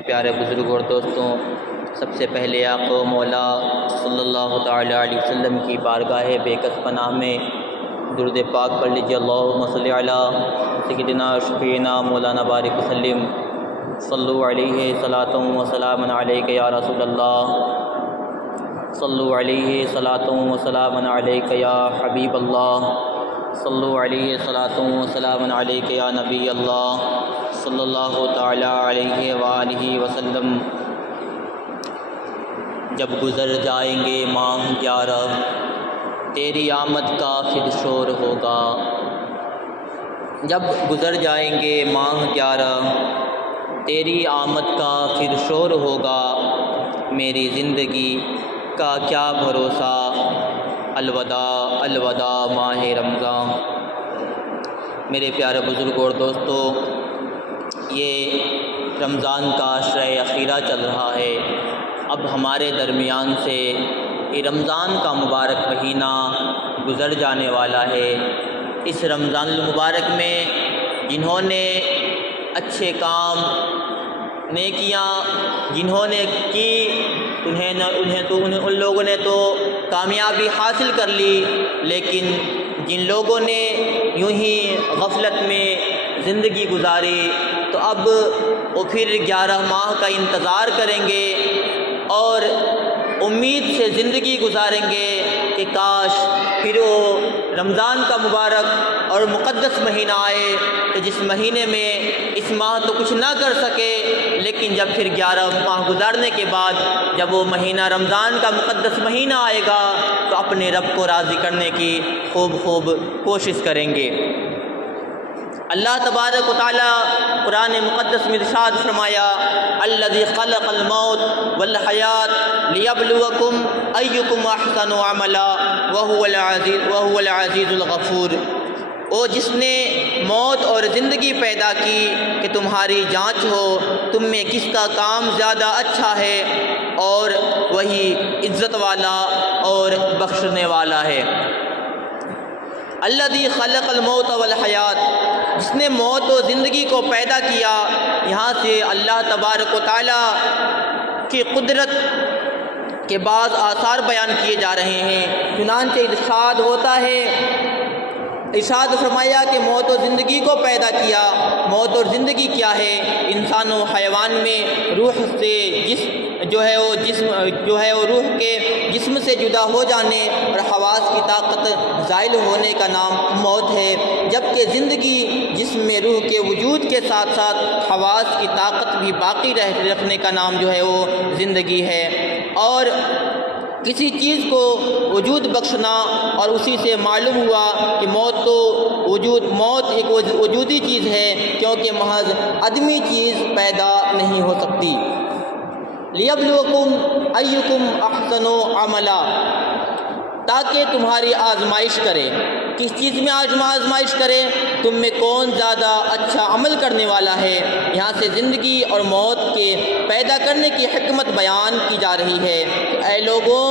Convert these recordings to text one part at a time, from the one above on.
پیارے بزرگ اور دوستوں، سب سے پہلے آپ کو مولا صلی اللہ تعالیٰ علیہ وسلم کی بارگاہ بے کس پناہ میں درود پاک پڑھ لیجیے۔ اللہم صلی علی سیدنا شفیعنا مولانا بارک وسلم، صلو علیہ صلاۃ و سلام علیک یا رسول اللہ، صلو علیہ صلاۃ و سلام علیک یا حبیب اللہ، صلو علیہ صلاۃ و سلام علیک یا نبی اللہ صلی اللہ تعالیٰ علیہ وآلہ وسلم۔ جب گزر جائیں گے ماہ 11، تیری آمد کا پھر شور ہوگا۔ جب گزر جائیں گے ماہ 11، تیری آمد کا پھر شور ہوگا۔ میری زندگی کا کیا بھروسہ، الوداع الوداع ماہ رمضان۔ میرے پیارے بزرگ اور دوستو، یہ رمضان کا عشرہ اخیرہ چل رہا ہے۔ اب ہمارے درمیان سے یہ رمضان کا مبارک مہینہ گزر جانے والا ہے۔ اس رمضان المبارک میں جنہوں نے اچھے کام نیکیاں جنہوں نے کی ان لوگوں نے تو کامیابی حاصل کر لی، لیکن جن لوگوں نے یوں ہی غفلت میں زندگی گزاری تو اب وہ پھر 11 ماہ کا انتظار کریں گے اور امید سے زندگی گزاریں گے کہ کاش پھر وہ رمضان کا مبارک اور مقدس مہینہ آئے کہ جس مہینے میں اس ماہ تو کچھ نہ کر سکے، لیکن جب پھر 11 ماہ گزارنے کے بعد جب وہ مہینہ رمضان کا مقدس مہینہ آئے گا تو اپنے رب کو راضی کرنے کی خوب کوشش کریں گے۔ اللہ تبارک و تعالی قرآن مقدس میں ارشاد فرمایا، الذی خلق الموت والحیات لیبلوکم ایکم احسن عملا وہو العزیز الغفور۔ وہ جس نے موت اور زندگی پیدا کی کہ تمہاری جانچ ہو تم میں کس کا کام زیادہ اچھا ہے، اور وہی عزت والا اور بخشنے والا ہے۔ الذی خلق الموت والحیات، جس نے موت و زندگی کو پیدا کیا۔ یہاں سے اللہ تبارک و تعالیٰ کی قدرت کے بعض آثار بیان کیے جا رہے ہیں۔ چنانچہ ارشاد ہوتا ہے، ارشاد فرمایا کہ موت و زندگی کو پیدا کیا۔ موت اور زندگی کیا ہے؟ انسان و حیوان میں روح سے روح کے جسم سے جدا ہو جانے اور حواس کی طاقت زائل ہونے کا نام موت ہے، جبکہ زندگی جسم میں روح کے وجود کے ساتھ ساتھ حواس کی طاقت بھی باقی رکھنے کا نام وہ زندگی ہے۔ اور کسی چیز کو وجود بخشنا، اور اسی سے معلوم ہوا کہ موت ایک وجودی چیز ہے، کیونکہ محض عدمی چیز پیدا نہیں ہو سکتی۔ لیبلوکم ایکم احسن عملا، تاکہ تمہاری آزمائش کرے۔ کس چیز میں آزمائش کرے؟ تم میں کون زیادہ اچھا عمل کرنے والا ہے۔ یہاں سے زندگی اور موت کے پیدا کرنے کی حکمت بیان کی جا رہی ہے۔ اے لوگوں،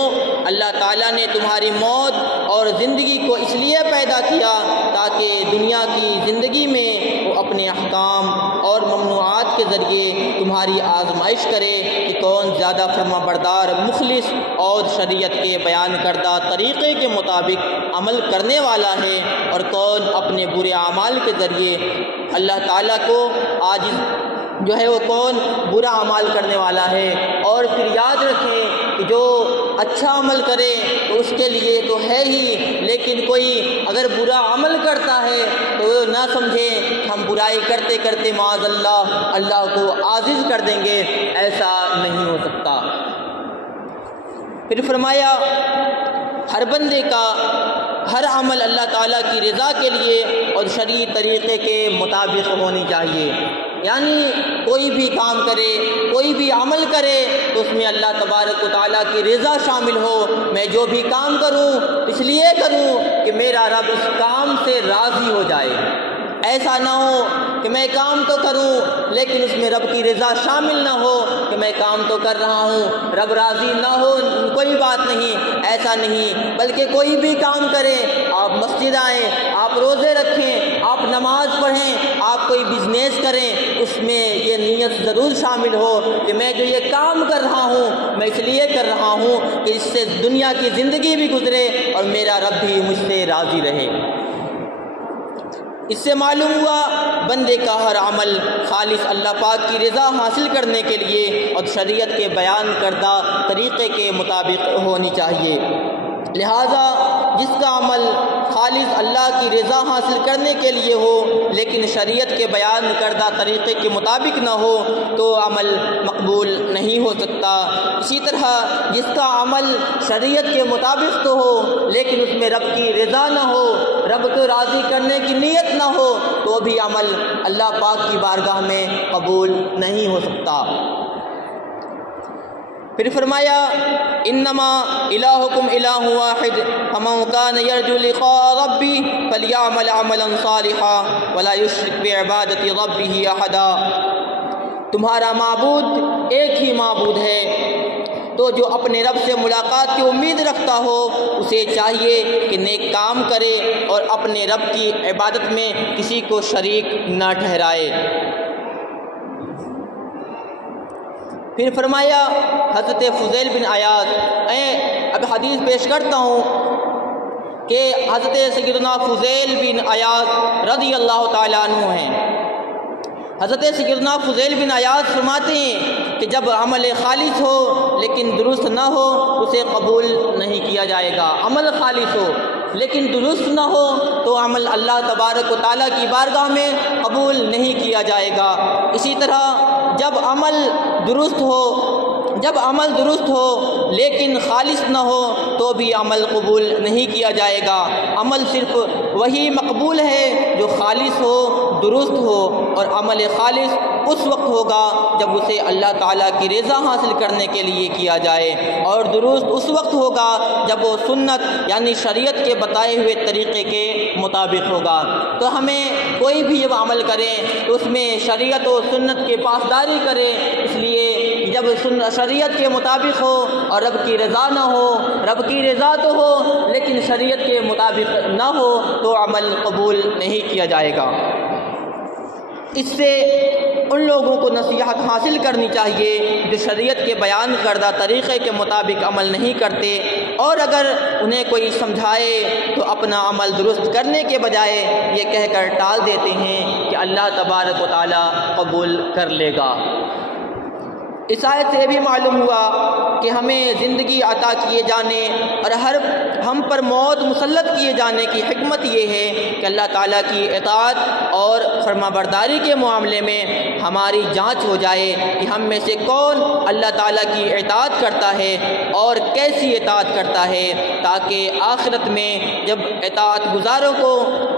اللہ تعالیٰ نے تمہاری موت اور زندگی کو اس لیے پیدا کیا تاکہ دنیا کی زندگی میں وہ اپنے احکام اور ممنوعات کے ذریعے تمہاری آزمائش کرے کہ کون زیادہ فرما بردار، مخلص اور شریعت کے بیان کردہ طریقے کے مطابق عمل کرنے والا ہے، اور کون اپنے برے اعمال کے ذریعے اللہ تعالیٰ کو وہ کون برا عمل کرنے والا ہے۔ اور پھر یاد رکھیں کہ جو اچھا عمل کرے تو اس کے لیے تو ہے ہی، لیکن کوئی اگر برا عمل کرتا ہے تو نہ سمجھیں ہم برائی کرتے کرتے معاذ اللہ کو عاجز کر دیں گے، ایسا نہیں ہو سکتا۔ پھر فرمایا، ہر بندے کا ہر عمل اللہ تعالیٰ کی رضا کے لیے اور شرعی طریقے کے مطابق ہونی چاہیے۔ یعنی کوئی بھی کام کرے، کوئی بھی عمل کرے تو اس میں اللہ تبارک و تعالیٰ کی رضا شامل ہو۔ میں جو بھی کام کروں اس لیے کروں کہ میرا رب اس کام سے راضی ہو جائے۔ ایسا نہ ہو کہ میں کام تو کروں لیکن اس میں رب کی رضا شامل نہ ہو کہ میں کام تو کر رہا ہوں، رب راضی نہ ہو، کوئی بات نہیں، ایسا نہیں، بلکہ کوئی بھی کام کریں، آپ مسجد آئیں، آپ روزے رکھیں، آپ نماز پڑھیں، آپ کوئی بزنس کریں، اس میں یہ نیت ضرور شامل ہو کہ میں جو یہ کام کر رہا ہوں میں اس لیے کر رہا ہوں کہ اس سے دنیا کی زندگی بھی گزرے اور میرا رب بھی مجھ سے راضی رہے۔ اس سے معلوم ہوا بندے کا ہر عمل خالص اللہ پاک کی رضا حاصل کرنے کے لیے اور شریعت کے بیان کردہ طریقے کے مطابق ہونی چاہیے۔ لہٰذا جس کا عمل خالص اللہ کی رضا حاصل کرنے کے لیے ہو لیکن شریعت کے بیان کردہ طریقے کے مطابق نہ ہو تو عمل مقبول نہیں ہو سکتا۔ اسی طرح جس کا عمل شریعت کے مطابق تو ہو لیکن اس میں رب کی رضا نہ ہو، رب کو راضی کرنے کی نیت نہ ہو تو بھی عمل اللہ پاک کی بارگاہ میں قبول نہیں ہو سکتا۔ پھر فرمایا انما الہکم الہ واحد فمن کان یرجو لقاء ربی فلیعمل عملا صالحا ولا یشرک بعبادت ربہ احدا۔ تمہارا معبود ایک ہی معبود ہے، تو جو اپنے رب سے ملاقات کی امید رکھتا ہو اسے چاہیے کہ نیک کام کرے اور اپنے رب کی عبادت میں کسی کو شریک نہ ٹھہرائے۔ پھر فرمایا حضرت فضیل بن عیاض، اب حدیث پیش کرتا ہوں کہ حضرت سیدنا فضیل بن عیاض رضی اللہ تعالیٰ عنہ ہیں۔ حضرت سیدنا فضیل بن عیاض فرماتے ہیں کہ جب عمل خالص ہو لیکن درست نہ ہو اسے قبول نہیں کیا جائے گا۔ عمل خالص ہو لیکن درست نہ ہو تو عمل اللہ تبارک و تعالیٰ کی بارگاہ میں قبول نہیں کیا جائے گا۔ اسی طرح جب عمل درست ہو لیکن خالص نہ ہو تو بھی عمل قبول نہیں کیا جائے گا۔ عمل صرف وہی مقبول ہے جو خالص ہو، درست ہو، اور عمل خالص اس وقت ہوگا جب اسے اللہ تعالیٰ کی رضا حاصل کرنے کے لیے کیا جائے، اور درست اس وقت ہوگا جب وہ سنت یعنی شریعت کے بتائے ہوئے طریقے کے مطابق ہوگا۔ تو ہمیں کوئی بھی جب عمل کریں تو اس میں شریعت و سنت کے پاسداری کریں، اس لیے جب شریعت کے مطابق ہو اور رب کی رضا نہ ہو، رب کی رضا تو ہو لیکن شریعت کے مطابق نہ ہو تو عمل قبول نہیں کیا جائے گا۔ اس سے ان لوگوں کو نصیحت حاصل کرنی چاہیے جو شریعت کے بیان کردہ طریقے کے مطابق عمل نہیں کرتے، اور اگر انہیں کوئی سمجھائے تو اپنا عمل درست کرنے کے بجائے یہ کہہ کر ٹال دیتے ہیں کہ اللہ تبارک و تعالیٰ قبول کر لے گا۔ اس آیت سے یہ بھی معلوم ہوا کہ ہمیں زندگی عطا کیے جانے اور ہم پر موت مسلط کیے جانے کی حکمت یہ ہے کہ اللہ تعالیٰ کی اطاعت اور فرما برداری کے معاملے میں ہماری جانچ ہو جائے کہ ہم میں سے کون اللہ تعالیٰ کی اطاعت کرتا ہے اور کیسی اطاعت کرتا ہے، تاکہ آخرت میں جب اطاعت گزاروں کو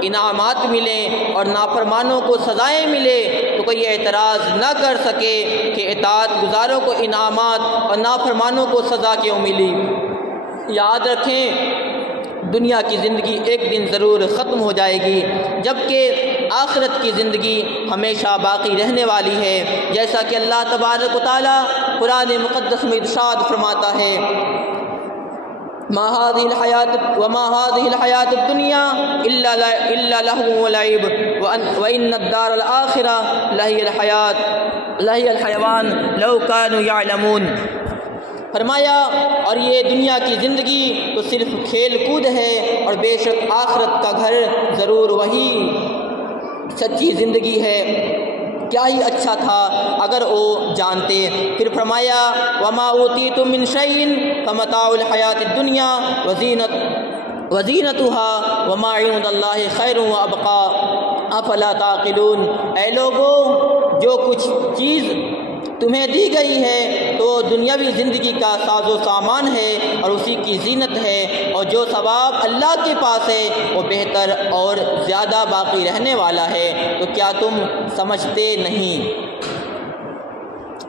انعامات ملیں اور نافرمانوں کو سزائیں ملے تو کوئی اعتراض نہ کر سکے کہ اطاعت گزاروں کو انعامات اور نافرمانوں کو سزا کیوں ملی۔ یاد رکھیں دنیا کی زندگی ایک دن ضرور ختم ہو جائے گی، جبکہ آخرت کی زندگی ہمیشہ باقی رہنے والی ہے، جیسا کہ اللہ تبارک و تعالیٰ قرآن مقدس میں ارشاد فرماتا ہے وما هذه الحياة الدنيا إلا لهو ولعب وإن الدار الآخرة لهي الحيوان لو كانوا يعلمون۔ فرمایا اور یہ دنیا کی زندگی تو صرف کھیل کود ہے اور بے شک آخرت کا گھر ضرور وہی سچی زندگی ہے، کیا ہی اچھا تھا اگر وہ جانتے۔ پھر فرمایا وما اوتیتم من شیء فمتاع الحیات الدنیا وزینتها وما عند اللہ خیر وابقا افلا تعقلون۔ اے لوگوں، جو کچھ چیز تمہیں دی گئی ہے تو دنیاوی زندگی کا ساز و سامان ہے اور اسی کی زینت ہے، اور جو ثواب اللہ کے پاس ہے وہ بہتر اور زیادہ باقی رہنے والا ہے، تو کیا تم سمجھتے نہیں؟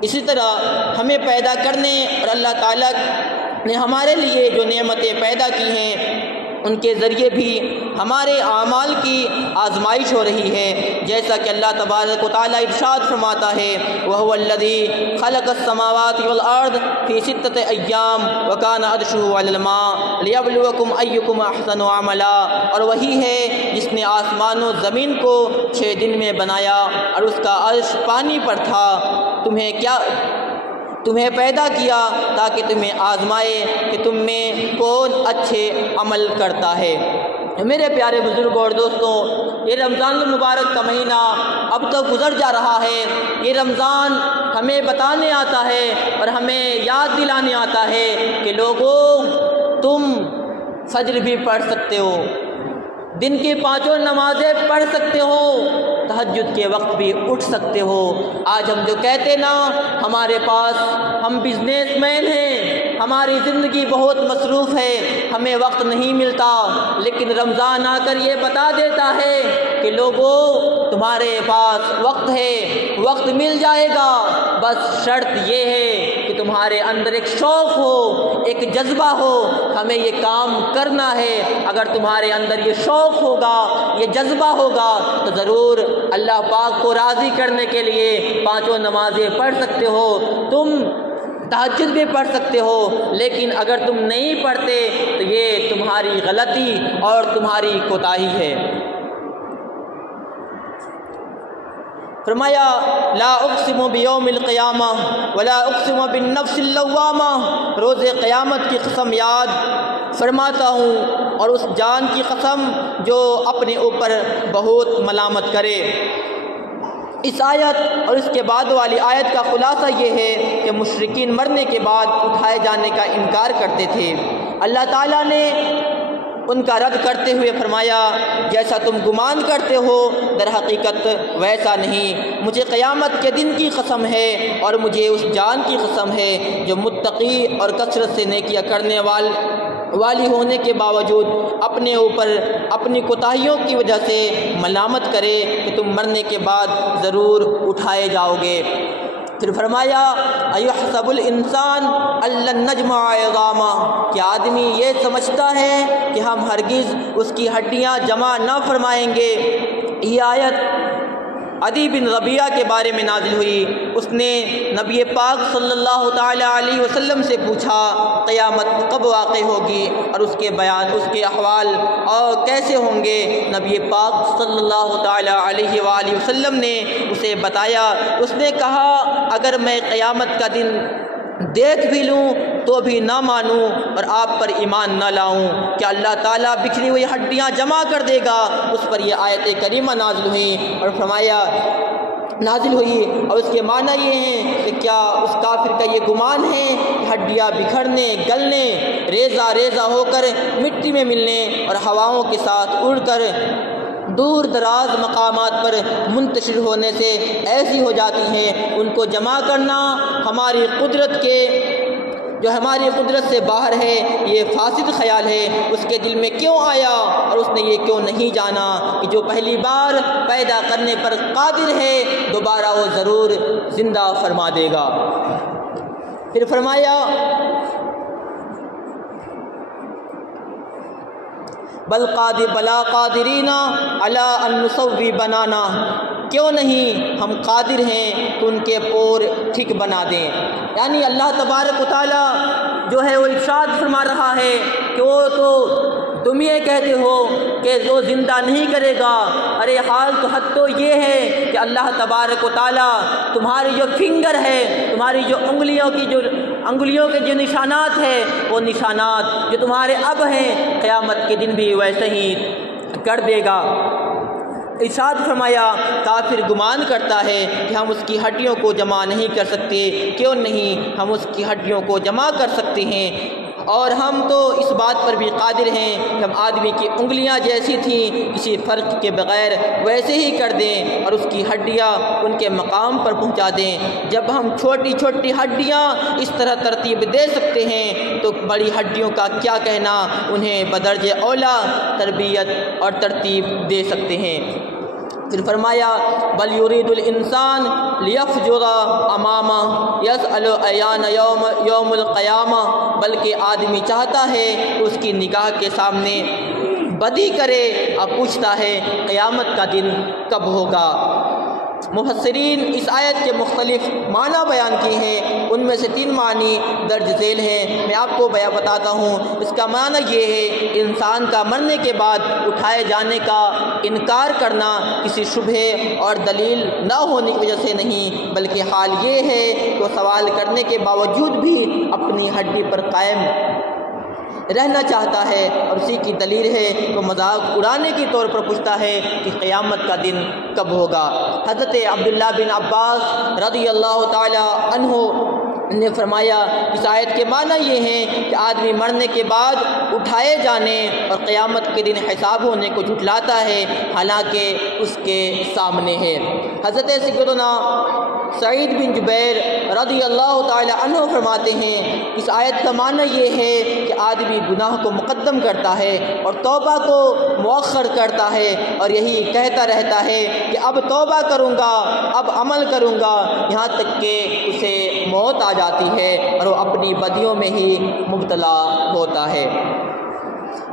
اسی طرح ہمیں پیدا کرنے اور اللہ تعالیٰ نے ہمارے لیے جو نعمتیں پیدا کی ہیں ان کے ذریعے بھی ہمارے اعمال کی آزمائش ہو رہی ہے، جیسا کہ اللہ تبارک و تعالیٰ ارشاد فرماتا ہے وَهُوَ الَّذِي خَلَقَ السَّمَاوَاتِ وَالْأَرْضَ فِي سِتَّةِ أَيَّامٍ وَكَانَ عَرْشُهُ عَلَى الْمَاءِ لِيَبْلُوَكُمْ أَيُّكُمْ أَحْسَنُ عَمَلًا، اور وہی ہے جس نے آسمان و زمین کو 6 دن میں بنایا اور اس کا عرش پانی پر تھا، تمہیں پیدا کیا تاکہ تمہیں آزمائے کہ تم میں کون اچھے عمل کرتا ہے۔ میرے پیارے بزرگوں اور دوستوں، یہ رمضان المبارک کا مہینہ اب تو گزر جا رہا ہے۔ یہ رمضان ہمیں بتانے آتا ہے اور ہمیں یاد دلانے آتا ہے کہ لوگوں، تم فجر بھی پڑھ سکتے ہو، دن کی 5 نمازیں پڑھ سکتے ہو، تہجد کے وقت بھی اٹھ سکتے ہو۔ آج ہم جو کہتے نا ہمارے پاس، ہم بزنس مین ہیں، ہماری زندگی بہت مصروف ہے، ہمیں وقت نہیں ملتا، لیکن رمضان آ کر یہ بتا دیتا ہے کہ لوگوں، تمہارے پاس وقت ہے، وقت مل جائے گا، بس شرط یہ ہے کہ تمہارے اندر ایک شوق ہو، ایک جذبہ ہو، ہمیں یہ کام کرنا ہے۔ اگر تمہارے اندر یہ شوق ہوگا، یہ جذبہ ہوگا، تو ضرور اللہ پاک کو راضی کرنے کے لیے 5 نمازیں پڑھ سکتے ہو، تم تہجد بھی پڑھ سکتے ہو، لیکن اگر تم نہیں پڑھتے تو یہ تمہاری غلطی اور تمہاری کوتاہی ہے۔ فرمایا لا اقسم بیوم القیامہ ولا اقسم بالنفس اللوامہ، روز قیامت کی قسم یاد فرماتا ہوں اور اس جان کی قسم جو اپنے اوپر بہت ملامت کرے۔ اس آیت اور اس کے بعد والی آیت کا خلاصہ یہ ہے کہ مشرکین مرنے کے بعد اٹھائے جانے کا انکار کرتے تھے۔ اللہ تعالیٰ نے ان کا رد کرتے ہوئے فرمایا جیسا تم گمان کرتے ہو در حقیقت ویسا نہیں، مجھے قیامت کے دن کی قسم ہے اور مجھے اس جان کی قسم ہے جو متقی اور کثرت سے نیکیاں کرنے والی ہونے کے باوجود اپنے اوپر اپنی کوتاہیوں کی وجہ سے ملامت کرے کہ تم مرنے کے بعد ضرور اٹھائے جاؤ گے۔ پھر فرمایا ایحسب الانسان ان نجمع عظامہ، کہ آدمی یہ سمجھتا ہے کہ ہم ہرگز اس کی ہڈیاں جمع نہ فرمائیں گے۔ یہ آیت عدی بن ربیعہ کے بارے میں نازل ہوئی۔ اس نے نبی پاک صلی اللہ تعالی علیہ وسلم سے پوچھا قیامت کب واقع ہوگی اور اس کے بیان، اس کے احوال اور کیسے ہوں گے۔ نبی پاک صلی اللہ تعالی علیہ وآلہ وسلم نے اسے بتایا۔ اس نے کہا اگر میں قیامت کا دن دیکھ بھی لوں تو بھی نہ مانوں اور آپ پر ایمان نہ لاؤں کہ اللہ تعالیٰ بکھری ہوئی ہڈیاں جمع کر دے گا۔ اس پر یہ آیت کریمہ نازل ہوئی اور فرمایا نازل ہوئی اور اس کے معنی یہ ہیں کہ کیا اس کافر کا یہ گمان ہے کہ ہڈیاں بکھرنے، گلنے، ریزہ ریزہ ہو کر مٹی میں ملنے اور ہواؤں کے ساتھ اڑ کر دور دراز مقامات پر منتشر ہونے سے ایسی ہو جاتی ہیں، ان کو جمع کرنا ہماری قدرت سے باہر ہے، یہ فاسد خیال ہے۔ اس کے دل میں کیوں آیا اور اس نے یہ کیوں نہیں جانا کہ جو پہلی بار پیدا کرنے پر قادر ہے دوبارہ وہ ضرور زندہ فرما دے گا۔ پھر فرمایا بلا قادرین علی ان نسوی بنانا، کیوں نہیں ہم قادر ہیں کہ ان کے پور ٹھیک بنا دیں۔ یعنی اللہ تبارک و تعالیٰ جو ہے وہ ارشاد فرما رہا ہے کہ وہ تو تم یہ کہتے ہو کہ وہ زندہ نہیں کرے گا، ارے حال تو حد تو یہ ہے کہ اللہ تبارک و تعالیٰ تمہاری جو فنگر ہے، تمہاری جو انگلیوں کے جو نشانات ہیں، وہ نشانات جو تمہارے اب ہیں قیامت کے دن بھی ویسے ہی کر دے گا۔ ارشاد فرمایا کافر گمان کرتا ہے کہ ہم اس کی ہڈیوں کو جمع نہیں کر سکتے، کیوں نہیں ہم اس کی ہڈیوں کو جمع کر سکتے ہیں، اور ہم تو اس بات پر بھی قادر ہیں کہ ہم آدمی کی انگلیاں جیسی تھیں کسی فرق کے بغیر ویسے ہی کر دیں اور اس کی ہڈیاں ان کے مقام پر پہنچا دیں۔ جب ہم چھوٹی چھوٹی ہڈیاں اس طرح ترتیب دے سکتے ہیں تو بڑی ہڈیوں کا کیا کہنا، انہیں بدرجہ اولا تربیت اور ترتیب دے سکتے ہیں۔ پھر فرمایا بل یرید الانسان لیفجر امامہ یسأل ایان یوم القیامہ، بلکہ آدمی چاہتا ہے کہ اس کی نگاہ کے سامنے بدی کرے اب پوچھتا ہے قیامت کا دن کب ہوگا۔ مفسرین اس آیت کے مختلف معنی بیان کیے ہیں، ان میں سے 3 معنی درج ذیل ہیں، میں آپ کو بتاتا ہوں۔ اس کا معنی یہ ہے کہ انسان کا مرنے کے بعد اٹھائے جانے کا انکار کرنا کسی شبہے اور دلیل نہ ہونے کی وجہ سے نہیں، بلکہ حال یہ ہے کہ وہ سوال کرنے کے باوجود بھی اپنی ہڈی پر قائم رہنا چاہتا ہے، اور اسی کی دلیل ہے کہ مذاق اڑانے کے طور پر پوچھتا ہے کہ قیامت کا دن کب ہوگا۔ حضرت عبداللہ بن عباس رضی اللہ تعالی عنہ نے فرمایا اس آیت کے معنی یہ ہیں کہ آدمی مرنے کے بعد اٹھائے جانے اور قیامت کے دن حساب ہونے کو جھٹلاتا ہے، حالانکہ اس کے سامنے ہے۔ حضرت سیدنا سعید بن جبیر رضی اللہ تعالی عنہ فرماتے ہیں اس آیت کا معنی یہ ہے کہ آدمی گناہ کو مقدم کرتا ہے اور توبہ کو مؤخر کرتا ہے، اور یہی کہتا رہتا ہے کہ اب توبہ کروں گا، اب عمل کروں گا، یہاں تک کہ اسے موت آ جاتی ہے اور وہ اپنی بدیوں میں ہی مبتلا ہوتا ہے۔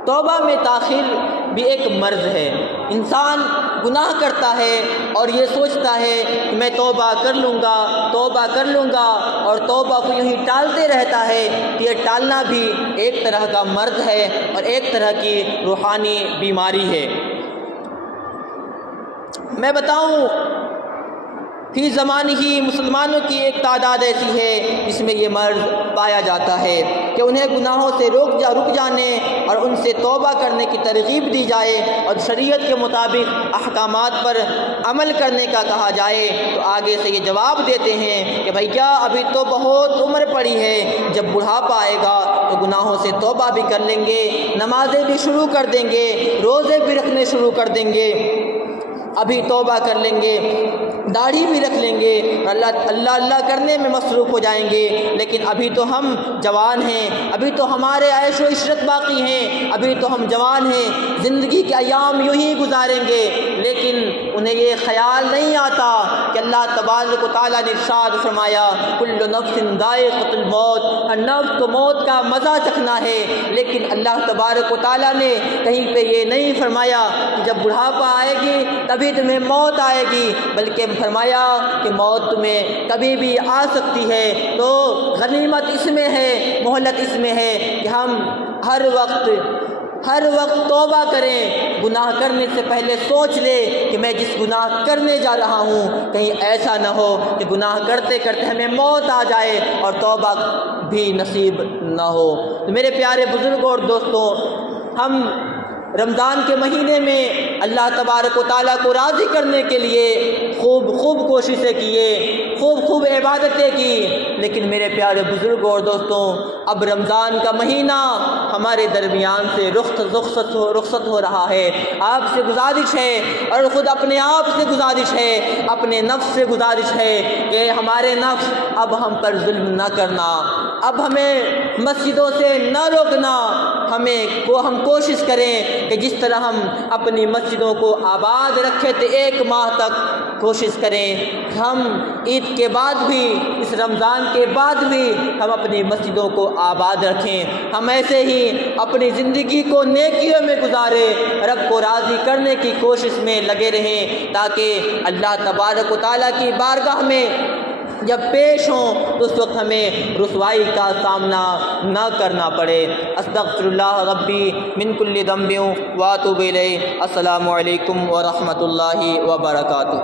توبہ میں تاخیر بھی ایک مرض ہے۔ انسان گناہ کرتا ہے اور یہ سوچتا ہے کہ میں توبہ کر لوں گا، توبہ کر لوں گا، اور توبہ کو یوں ہی ٹالتے رہتا ہے کہ یہ ٹالنا بھی ایک طرح کا مرض ہے اور ایک طرح کی روحانی بیماری ہے۔ میں بتاؤں فی زمان ہی مسلمانوں کی ایک تعداد ایسی ہے جس میں یہ مرض پایا جاتا ہے کہ انہیں گناہوں سے رک جانے اور ان سے توبہ کرنے کی ترغیب دی جائے اور شریعت کے مطابق احکامات پر عمل کرنے کا کہا جائے تو آگے سے یہ جواب دیتے ہیں کہ بھیا ابھی تو بہت عمر پڑی ہے، جب بڑھاپا آئے گا تو گناہوں سے توبہ بھی کر لیں گے، نمازیں بھی شروع کر دیں گے، روزے بھی رکھنے شروع کر دیں گے، ابھی توبہ کر لیں گے، داڑھی بھی رکھ لیں گے، اللہ کرنے میں مصروف ہو جائیں گے، لیکن ابھی تو ہم جوان ہیں، ابھی تو ہمارے عیش و عشرت باقی ہیں، ابھی تو ہم جوان ہیں، زندگی کے ایام یوں ہی گزاریں گے۔ لیکن انہیں یہ خیال نہیں آتا کہ اللہ تبارک و تعالیٰ نے ارشاد فرمایا کل نفس ذائقۃ الموت، ہر نفس کو موت کا مزہ چکھنا ہے، لیکن اللہ تبارک و تعالیٰ نے کہیں پہ یہ نہیں فرمایا کہ جب بڑھاپا آئے گی تبھی تمہیں موت آئے گی، بلکہ فرمایا کہ موت تمہیں کبھی بھی آ سکتی ہے۔ تو غنیمت اس میں ہے، مہلت اس میں ہے کہ ہم ہر وقت توبہ کریں، گناہ کرنے سے پہلے سوچ لے کہ میں جس گناہ کرنے جا رہا ہوں کہیں ایسا نہ ہو کہ گناہ کرتے کرتے ہمیں موت آ جائے اور توبہ بھی نصیب نہ ہو۔ تو میرے پیارے بزرگوں اور دوستوں، ہم رمضان کے مہینے میں اللہ تبارک و تعالیٰ کو راضی کرنے کے لیے خوب کوششیں کیے، خوب عبادتیں کی، لیکن میرے پیارے بزرگوں اور دوستوں اب رمضان کا مہینہ ہمارے درمیان سے رخصت ہو رہا ہے۔ آپ سے گزارش ہے اور خود اپنے آپ سے گزارش ہے، اپنے نفس سے گزارش ہے کہ ہمارے نفس اب ہم پر ظلم نہ کرنا، اب ہمیں مسجدوں سے نہ روکنا، ہم کوشش کریں کہ جس طرح ہم اپنی مسجدوں کو آباد رکھے تھے 1 ماہ تک، کوشش کریں ہم عید کے بعد بھی، اس رمضان کے بعد بھی ہم اپنی مسجدوں کو آباد رکھیں، ہم ایسے ہی اپنی زندگی کو نیکیوں میں گزاریں، رب کو راضی کرنے کی کوشش میں لگے رہیں، تاکہ اللہ تبارک و تعالیٰ کی بارگاہ میں جب پیش ہوں تو اس وقت ہمیں رسوائی کا سامنا نہ کرنا پڑے۔ استغفر اللہ ربی من کل ذنب واتوب الیہ۔ السلام علیکم ورحمۃ اللہ وبرکاتہ۔